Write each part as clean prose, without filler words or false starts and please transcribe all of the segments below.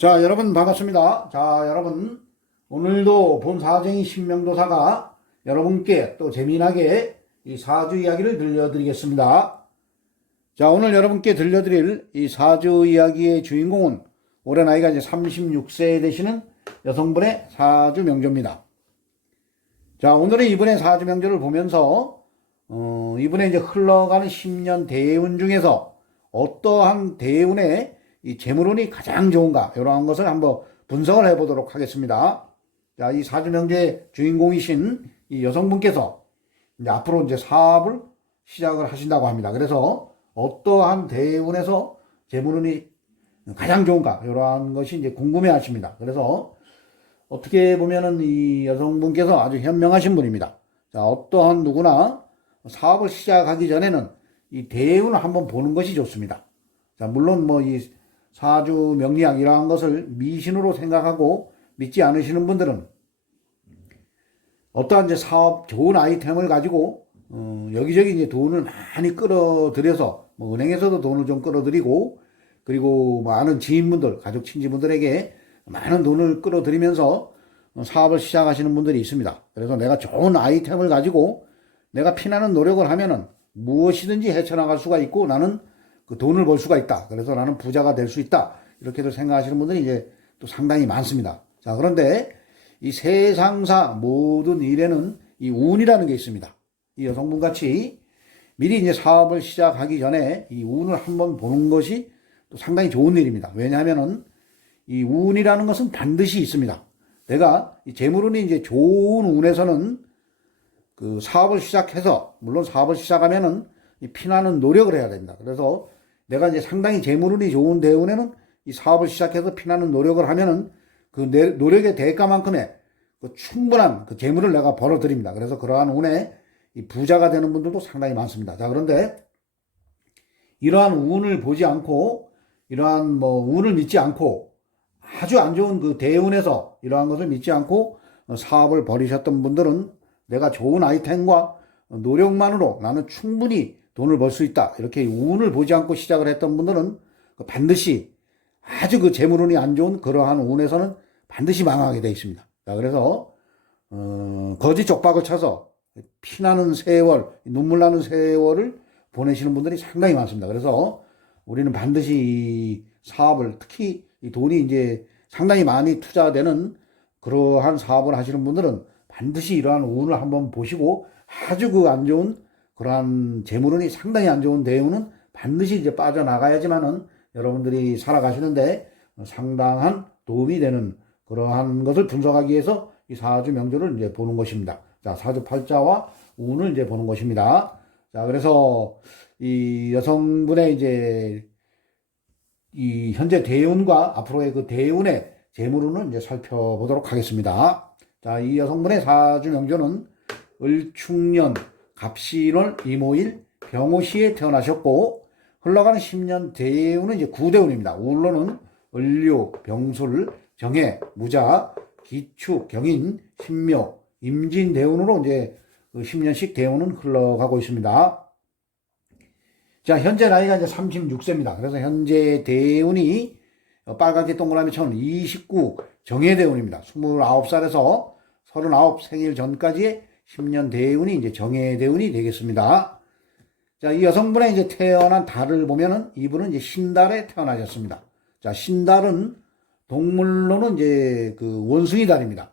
자, 여러분 반갑습니다. 자, 여러분 오늘도 본 사정이 신명도사가 여러분께 또 재미나게 이 사주 이야기를 들려드리겠습니다. 자, 오늘 여러분께 들려드릴 이 사주 이야기의 주인공은 올해 나이가 이제 36세 되시는 여성분의 사주 명조입니다. 자, 오늘은 이분의 사주 명조를 보면서 이분의 이제 흘러가는 10년 대운 중에서 어떠한 대운의 이 재물운이 가장 좋은가, 이러한 것을 한번 분석을 해보도록 하겠습니다. 자, 이 사주명제의 주인공이신 이 여성분께서 이제 앞으로 이제 사업을 시작을 하신다고 합니다. 그래서 어떠한 대운에서 재물운이 가장 좋은가, 이러한 것이 이제 궁금해 하십니다. 그래서 어떻게 보면은 이 여성분께서 아주 현명하신 분입니다. 자, 어떠한 누구나 사업을 시작하기 전에는 이 대운을 한번 보는 것이 좋습니다. 자, 물론 뭐 이 사주 명리학 이러한 것을 미신으로 생각하고 믿지 않으시는 분들은 어떠한 이제 사업 좋은 아이템을 가지고 여기저기 이제 돈을 많이 끌어들여서 뭐 은행에서도 돈을 좀 끌어들이고, 그리고 뭐 아는 지인분들, 가족 친지분들에게 많은 돈을 끌어들이면서 사업을 시작하시는 분들이 있습니다. 그래서 내가 좋은 아이템을 가지고 내가 피나는 노력을 하면은 무엇이든지 헤쳐나갈 수가 있고 나는 그 돈을 벌 수가 있다. 그래서 나는 부자가 될 수 있다. 이렇게도 생각하시는 분들이 이제 또 상당히 많습니다. 자, 그런데 이 세상사 모든 일에는 이 운이라는 게 있습니다. 이 여성분 같이 미리 이제 사업을 시작하기 전에 이 운을 한번 보는 것이 또 상당히 좋은 일입니다. 왜냐하면은 이 운이라는 것은 반드시 있습니다. 내가 이 재물운이 이제 좋은 운에서는 그 사업을 시작해서, 물론 사업을 시작하면은 이 피나는 노력을 해야 됩니다. 그래서 내가 이제 상당히 재물운이 좋은 대운에는 이 사업을 시작해서 피나는 노력을 하면은 그 노력의 대가만큼의 그 충분한 그 재물을 내가 벌어들입니다. 그래서 그러한 운에 이 부자가 되는 분들도 상당히 많습니다. 자, 그런데 이러한 운을 보지 않고, 이러한 뭐 운을 믿지 않고, 아주 안 좋은 그 대운에서 이러한 것을 믿지 않고 사업을 벌이셨던 분들은 내가 좋은 아이템과 노력만으로 나는 충분히 돈을 벌 수 있다, 이렇게 운을 보지 않고 시작을 했던 분들은 반드시 아주 그 재물운이 안 좋은 그러한 운에서는 반드시 망하게 되어 있습니다. 자, 그래서 거지 쪽박을 쳐서 피나는 세월, 눈물 나는 세월을 보내시는 분들이 상당히 많습니다. 그래서 우리는 반드시 이 사업을, 특히 이 돈이 이제 상당히 많이 투자되는 그러한 사업을 하시는 분들은 반드시 이러한 운을 한번 보시고, 아주 그 안 좋은 그러한 재물운이 상당히 안 좋은 대운은 반드시 이제 빠져나가야지만은 여러분들이 살아가시는데 상당한 도움이 되는 그러한 것을 분석하기 위해서 이 사주 명조를 이제 보는 것입니다. 자, 사주 팔자와 운을 이제 보는 것입니다. 자, 그래서 이 여성분의 이제 이 현재 대운과 앞으로의 그 대운의 재물운을 이제 살펴보도록 하겠습니다. 자, 이 여성분의 사주 명조는 을축년 갑신월 이모일 병오시에 태어나셨고, 흘러가는 10년 대운은 이제 구대운입니다. 울로는 을류, 병술, 정해, 무자, 기축, 경인, 신묘, 임진 대운으로 이제 10년씩 대운은 흘러가고 있습니다. 자, 현재 나이가 이제 36세입니다. 그래서 현재 대운이 빨갛게 동그라미 천 29 정해 대운입니다. 29살에서 39 생일 전까지의 10년 대운이 이제 정해 대운이 되겠습니다. 자, 이 여성분의 이제 태어난 달을 보면은 이분은 이제 신달에 태어나셨습니다. 자, 신달은 동물로는 이제 그 원숭이 달입니다.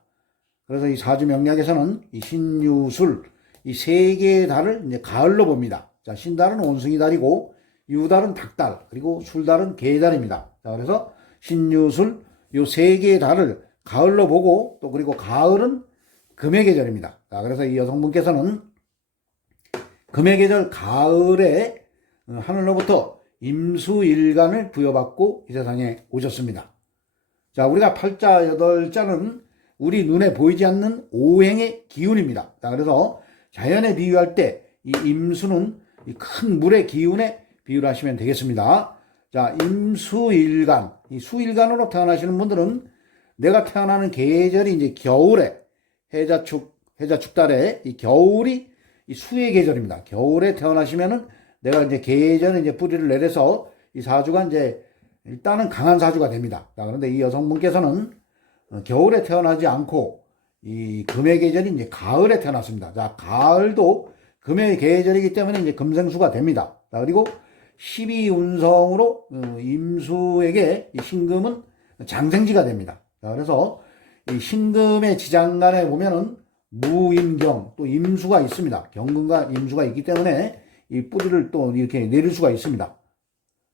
그래서 이 사주 명리학에서는 이 신유술, 이 세 개의 달을 이제 가을로 봅니다. 자, 신달은 원숭이 달이고, 유달은 닭달, 그리고 술달은 개달입니다. 자, 그래서 신유술, 요 세 개의 달을 가을로 보고, 또 그리고 가을은 금의 계절입니다. 자, 그래서 이 여성분께서는 금의 계절 가을에 하늘로부터 임수일간을 부여받고 이 세상에 오셨습니다. 자, 우리가 팔자, 여덟자는 우리 눈에 보이지 않는 오행의 기운입니다. 자, 그래서 자연에 비유할 때 이 임수는 이 큰 물의 기운에 비유를 하시면 되겠습니다. 자, 임수일간, 이 수일간으로 태어나시는 분들은 내가 태어나는 계절이 이제 겨울에 해자축달에 이 겨울이 이 수의 계절입니다. 겨울에 태어나시면은 내가 이제 계절에 이제 뿌리를 내려서 이 사주가 이제 일단은 강한 사주가 됩니다. 자, 그런데 이 여성분께서는 겨울에 태어나지 않고 이 금의 계절이 이제 가을에 태어났습니다. 자, 가을도 금의 계절이기 때문에 이제 금생수가 됩니다. 자, 그리고 12운성으로 임수에게 이 신금은 장생지가 됩니다. 자, 그래서 이 신금의 지장간에 보면은 무임경 또 임수가 있습니다. 경금과 임수가 있기 때문에 이 뿌리를 또 이렇게 내릴 수가 있습니다.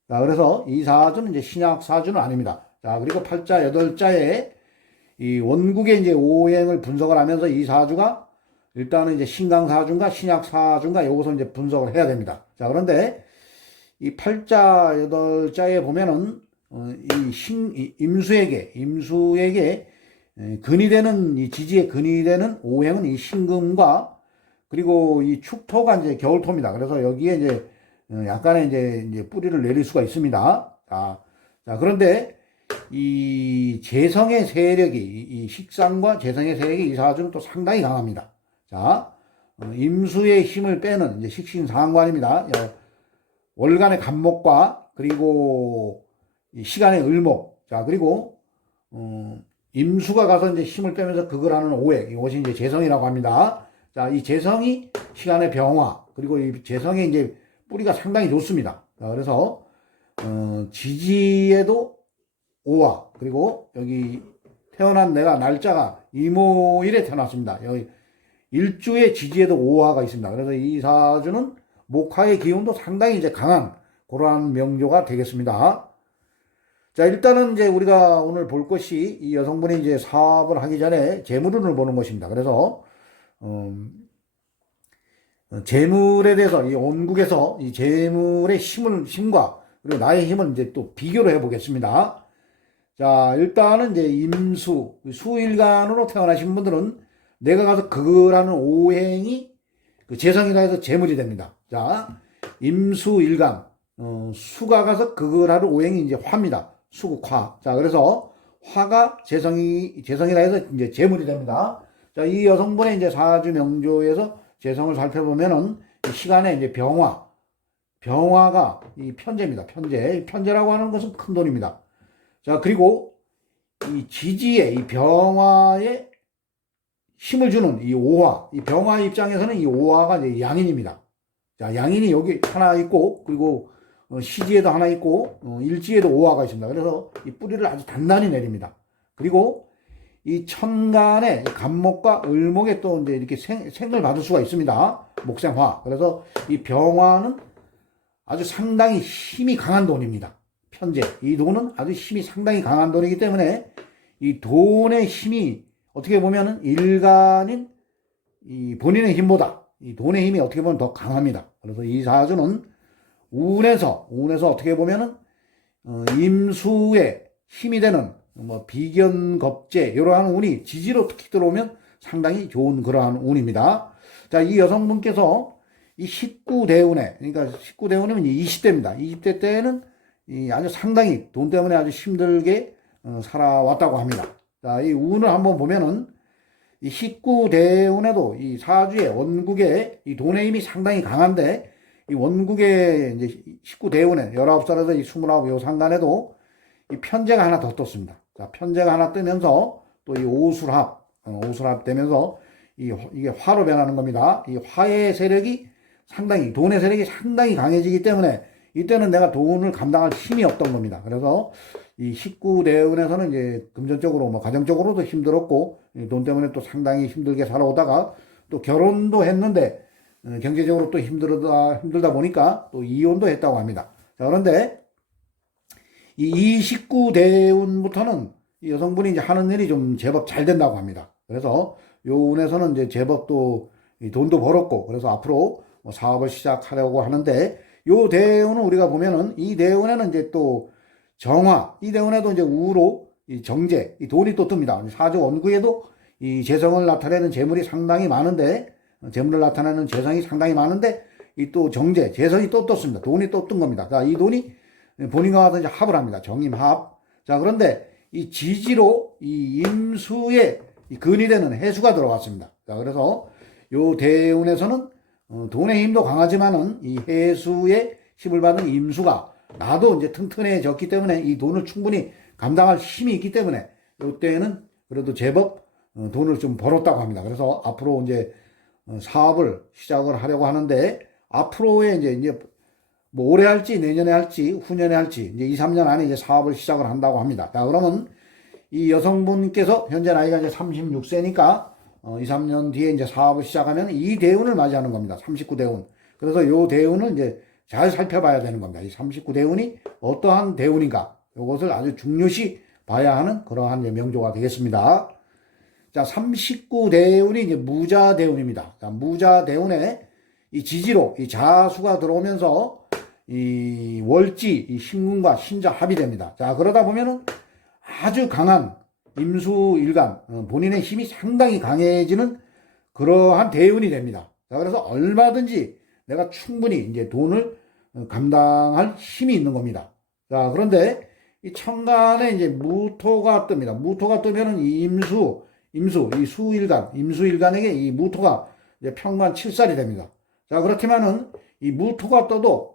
자, 그래서 이 사주는 이제 신약 사주는 아닙니다. 자, 그리고 팔자, 여덟자에 이 원국의 이제 오행을 분석을 하면서 이 사주가 일단은 이제 신강 사주인가 신약 사주인가 이것을 이제 분석을 해야 됩니다. 자, 그런데 이 팔자, 여덟자에 보면은 이 임수에게 근이 되는 이 지지의 근이 되는 오행은 이 신금과 그리고 이 축토가 이제 겨울토입니다. 그래서 여기에 이제 약간의 이제 뿌리를 내릴 수가 있습니다. 자, 그런데 이 재성의 세력이 이 식상과 재성의 세력이 이 사주는 또 상당히 강합니다. 자, 임수의 힘을 빼는 이제 식신상관입니다. 월간의 간목과 그리고 이 시간의 을목. 자, 그리고 임수가 가서 이제 힘을 빼면서 그걸 하는 오행. 이것이 이제 재성이라고 합니다. 자, 이 재성이 시간의 병화. 그리고 이 재성의 이제 뿌리가 상당히 좋습니다. 자, 그래서 지지에도 오화. 그리고 여기 태어난 내가 날짜가 이모일에 태어났습니다. 여기 일주의 지지에도 오화가 있습니다. 그래서 이 사주는 목화의 기운도 상당히 이제 강한 그러한 명조가 되겠습니다. 자, 일단은 이제 우리가 오늘 볼 것이 이 여성분이 이제 사업을 하기 전에 재물운을 보는 것입니다. 그래서 재물에 대해서 이 원국에서 이 재물의 힘과 그리고 나의 힘을 이제 또 비교를 해 보겠습니다. 자, 일단은 이제 임수, 수일간으로 태어나신 분들은 내가 가서 그거라는 오행이 그 재성이라 해서 재물이 됩니다. 자, 임수일간, 수가 가서 그거라는 오행이 이제 화입니다. 수국화. 자, 그래서 화가 재성이라 해서 이제 재물이 됩니다. 자, 이 여성분의 이제 사주 명조에서 재성을 살펴보면은 시간에 이제 병화가 이 편재입니다. 편재라고 하는 것은 큰 돈입니다. 자, 그리고 이 지지에 이 병화에 힘을 주는 이 오화, 이 병화 입장에서는 이 오화가 이제 양인입니다. 자, 양인이 여기 하나 있고, 그리고 시지에도 하나 있고, 일지에도 오화가 있습니다. 그래서 이 뿌리를 아주 단단히 내립니다. 그리고 이 천간에 간목과 을목에 또 이제 이렇게 생을 받을 수가 있습니다. 목생화. 그래서 이 병화는 아주 상당히 힘이 강한 돈입니다. 편재. 이 돈은 아주 힘이 상당히 강한 돈이기 때문에 이 돈의 힘이 어떻게 보면은 일간인 이 본인의 힘보다 이 돈의 힘이 어떻게 보면 더 강합니다. 그래서 이 사주는 운에서 어떻게 보면은 임수의 힘이 되는 뭐 비견겁재 이러한 운이 지지로 특히 들어오면 상당히 좋은 그러한 운입니다. 자, 이 여성분께서 이 19대운에 그러니까 19대운이면 20대입니다. 20대 때는 아주 상당히 돈 때문에 아주 힘들게 살아왔다고 합니다. 자, 이 운을 한번 보면은 이 19대운에도 이 사주의 원국의 이 돈의 힘이 상당히 강한데 이 원국의 이제 19대운에 19살에서 이 29, 요 상간에도 이 편제가 하나 더 떴습니다. 자, 편제가 하나 뜨면서 또 이 오술합 되면서 이게 화로 변하는 겁니다. 이 화의 세력이 돈의 세력이 상당히 강해지기 때문에 이때는 내가 돈을 감당할 힘이 없던 겁니다. 그래서 이 19대운에서는 이제 금전적으로 뭐 가정적으로도 힘들었고 돈 때문에 또 상당히 힘들게 살아오다가 또 결혼도 했는데 경제적으로 또 힘들다 보니까 또 이혼도 했다고 합니다. 자, 그런데 이 19대운부터는 이 여성분이 이제 하는 일이 좀 제법 잘 된다고 합니다. 그래서 요 운에서는 이제 제법 또 돈도 벌었고 그래서 앞으로 뭐 사업을 시작하려고 하는데 요 대운은 우리가 보면은 이 대운에는 이제 또 정화, 이 대운에도 이제 우로 이 정제, 이 돈이 또 뜹니다. 사주 원구에도 이 재성을 나타내는 재물이 상당히 많은데 재물을 나타내는 재성이 상당히 많은데 이 또 정제, 재성이 또 떴습니다. 돈이 또 뜬 겁니다. 자, 이 돈이 본인과 와서 이제 합을 합니다. 정임합. 자, 그런데 이 지지로 이 임수에 이 근이 되는 해수가 들어왔습니다. 자, 그래서 요 대운에서는 돈의 힘도 강하지만은 이 해수의 힘을 받은 임수가 나도 이제 튼튼해졌기 때문에 이 돈을 충분히 감당할 힘이 있기 때문에 이때는 그래도 제법 돈을 좀 벌었다고 합니다. 그래서 앞으로 이제 사업을 시작을 하려고 하는데 앞으로의 이제 뭐 올해 할지 내년에 할지 후년에 할지 이제 2, 3년 안에 이제 사업을 시작을 한다고 합니다. 자, 그러면 이 여성분께서 현재 나이가 이제 36세니까 2, 3년 뒤에 이제 사업을 시작하면 이 대운을 맞이하는 겁니다. 39대운. 그래서 요 대운을 이제 잘 살펴봐야 되는 겁니다. 이 39대운이 어떠한 대운인가? 요것을 아주 중요시 봐야 하는 그러한 명조가 되겠습니다. 자, 39대운이 이제 무자대운입니다. 자, 무자대운에 이 지지로 이 자수가 들어오면서 이 월지, 이 신금과 신자 합이 됩니다. 자, 그러다 보면은 아주 강한 임수일간, 본인의 힘이 상당히 강해지는 그러한 대운이 됩니다. 자, 그래서 얼마든지 내가 충분히 이제 돈을 감당할 힘이 있는 겁니다. 자, 그런데 이 천간에 이제 무토가 뜹니다. 무토가 뜨면은 이 이 수일간, 임수일간에게 이 무토가 이제 평관 7살이 됩니다. 자, 그렇지만은 이 무토가 떠도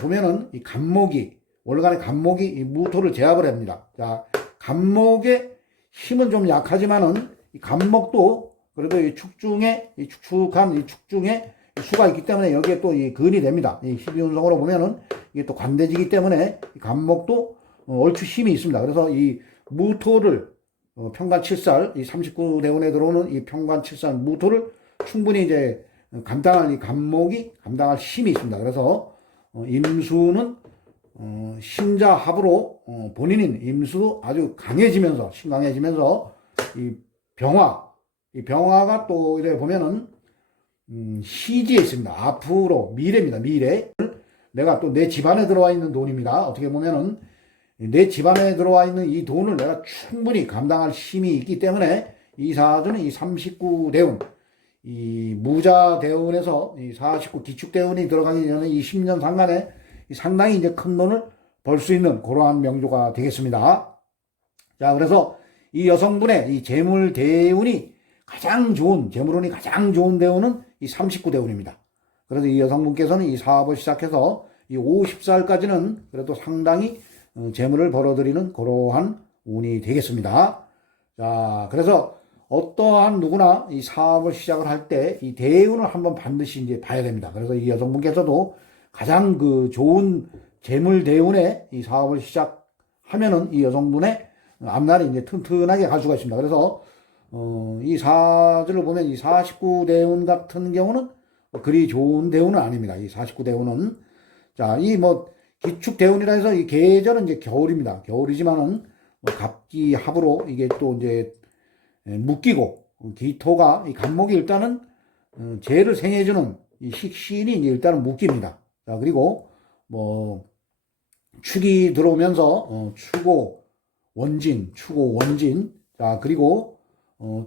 보면은 이 간목이 월간의 간목이 이 무토를 제압을 합니다. 자, 간목의 힘은 좀 약하지만은 이 간목도 그래도 이 축중에 이 축축한 이 축중에 수가 있기 때문에 여기에 또 이 근이 됩니다. 이 12운성으로 보면은 이게 또 관대지기 때문에 이 간목도 얼추 힘이 있습니다. 그래서 이 무토를 평관 7살 이 39대운에 들어오는 이 평관 7살 무토를 충분히 이제 감당할 이 간목이 감당할 힘이 있습니다. 그래서 임수는 신자합으로 본인인 임수도 아주 강해지면서 신강해지면서 이 병화가 또 이래 보면은 시지에 있습니다. 앞으로 미래입니다. 미래. 내가 또 내 집안에 들어와 있는 돈입니다. 어떻게 보면은 내 집안에 들어와 있는 이 돈을 내가 충분히 감당할 힘이 있기 때문에 이 사주는 이 39대운, 이 무자대운에서 이 49 기축대운이 들어가기 전에 이 10년 상간에 상당히 이제 큰 돈을 벌 수 있는 그러한 명조가 되겠습니다. 자, 그래서 이 여성분의 이 재물대운이 가장 좋은, 재물운이 가장 좋은 대운은 이 39대운입니다. 그래서 이 여성분께서는 이 사업을 시작해서 이 50살까지는 그래도 상당히 재물을 벌어들이는 그러한 운이 되겠습니다. 자, 그래서 어떠한 누구나 이 사업을 시작을 할 때 이 대운을 한번 반드시 이제 봐야 됩니다. 그래서 이 여성분께서도 가장 그 좋은 재물 대운에 이 사업을 시작하면은 이 여성분의 앞날이 이제 튼튼하게 갈 수가 있습니다. 그래서 이 사주를 보면 이 49대운 같은 경우는 그리 좋은 대운은 아닙니다. 이 49대운은 자, 이 뭐 기축 대운이라 해서 이 계절은 이제 겨울입니다. 겨울이지만은 뭐 갑기합으로 이게 또 이제 묶이고 기토가 이 간목이 일단은 재를 생해주는 이 식신이 이제 일단은 묶입니다. 자, 그리고 뭐 축이 들어오면서 추고 원진, 자, 그리고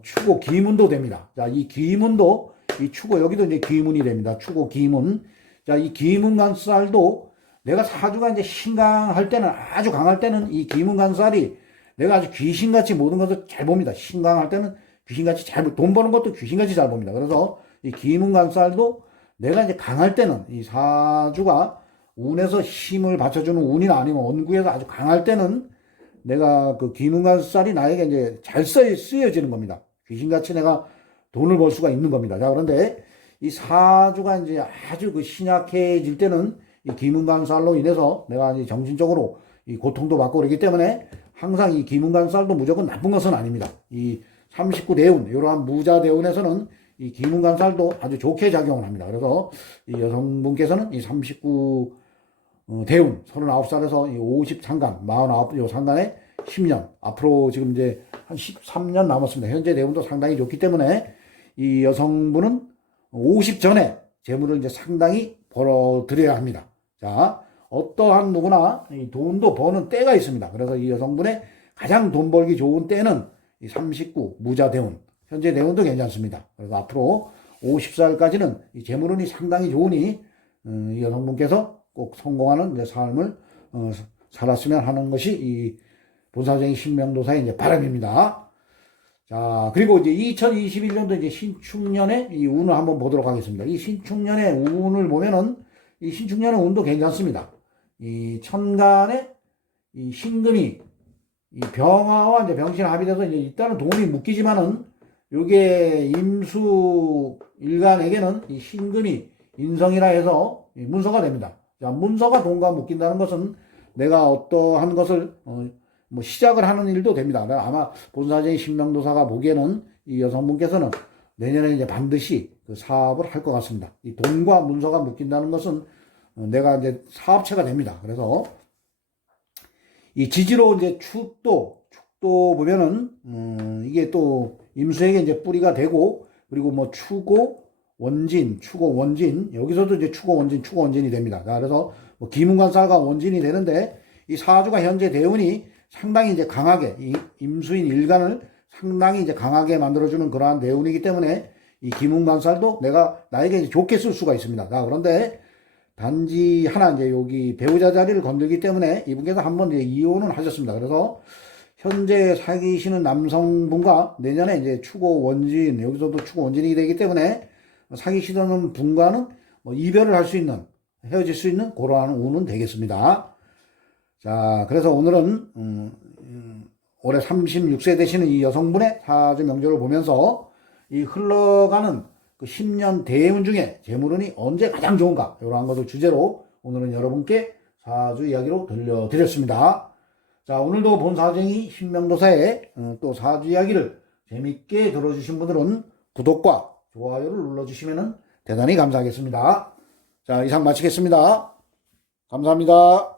추고 기문도 됩니다. 자, 이 기문도 이 추고 여기도 이제 기문이 됩니다. 추고 기문. 자, 이 기문간살도 내가 사주가 이제 신강할 때는 아주 강할 때는 이 기문간살이 내가 아주 귀신같이 모든 것을 잘 봅니다. 신강할 때는 귀신같이 돈 버는 것도 귀신같이 잘 봅니다. 그래서 이 기문간살도 내가 이제 강할 때는 이 사주가 운에서 힘을 받쳐주는 운이나 아니면 원구에서 아주 강할 때는 내가 그 기문간살이 나에게 이제 잘 쓰여지는 겁니다. 귀신같이 내가 돈을 벌 수가 있는 겁니다. 자, 그런데 이 사주가 이제 아주 그 신약해질 때는 이 기문간살로 인해서 내가 이제 정신적으로 이 고통도 받고 그러기 때문에 항상 이 기문간살도 무조건 나쁜 것은 아닙니다. 이 39대운, 이러한 무자대운에서는 이 기문간살도 아주 좋게 작용을 합니다. 그래서 이 여성분께서는 이 39대운, 39살에서 이 50상간, 49, 요 상간에 10년, 앞으로 지금 이제 한 13년 남았습니다. 현재 대운도 상당히 좋기 때문에 이 여성분은 50 전에 재물을 이제 상당히 벌어들여야 합니다. 자, 어떠한 누구나 이 돈도 버는 때가 있습니다. 그래서 이 여성분의 가장 돈 벌기 좋은 때는 이 39 무자대운, 현재 대운도 괜찮습니다. 그래서 앞으로 50살까지는 이 재물운이 상당히 좋으니 이 여성분께서 꼭 성공하는 이제 삶을 살았으면 하는 것이 이 본사적인 신명도사의 이제 바람입니다. 자, 그리고 이제 2021년도 이제 신축년의 이 운을 한번 보도록 하겠습니다. 이 신축년의 운을 보면은 이 신축년의 운도 괜찮습니다. 이 천간에 이 신금이 이 병화와 이제 병신 합의돼서 이제 일단은 돈이 묶이지만은 요게 임수 일간에게는 이 신금이 인성이라 해서 문서가 됩니다. 자, 문서가 돈과 묶인다는 것은 내가 어떠한 것을 뭐 시작을 하는 일도 됩니다. 아마 본사제인 신명도사가 보기에는 이 여성분께서는 내년에 이제 반드시 그 사업을 할 것 같습니다. 이 돈과 문서가 묶인다는 것은 내가 이제 사업체가 됩니다. 그래서 이 지지로 이제 축도 보면은 이게 또 임수에게 이제 뿌리가 되고, 그리고 뭐 추고 원진 여기서도 이제 추고 원진이 됩니다. 자, 그래서 뭐 기문관살과 원진이 되는데 이 사주가 현재 대운이 상당히 이제 강하게 이 임수인 일간을 상당히 이제 강하게 만들어주는 그러한 대운이기 때문에 이 기문관살도 나에게 이제 좋게 쓸 수가 있습니다. 자, 그런데 단지 하나 이제 여기 배우자 자리를 건들기 때문에 이분께서 한번 이제 이혼을 하셨습니다. 그래서 현재 사귀시는 남성분과 내년에 이제 추고 원진, 여기서도 추고 원진이 되기 때문에 사귀시던 분과는 뭐 이별을 할 수 있는, 헤어질 수 있는 그러한 운은 되겠습니다. 자, 그래서 오늘은 올해 36세 되시는 이 여성분의 사주 명절을 보면서 이 흘러가는 그 10년 대운 중에 재물운이 언제 가장 좋은가, 이러한 것을 주제로 오늘은 여러분께 사주 이야기로 들려드렸습니다. 자, 오늘도 본 사정이 신명도사의 또 사주 이야기를 재밌게 들어주신 분들은 구독과 좋아요를 눌러주시면 대단히 감사하겠습니다. 자, 이상 마치겠습니다. 감사합니다.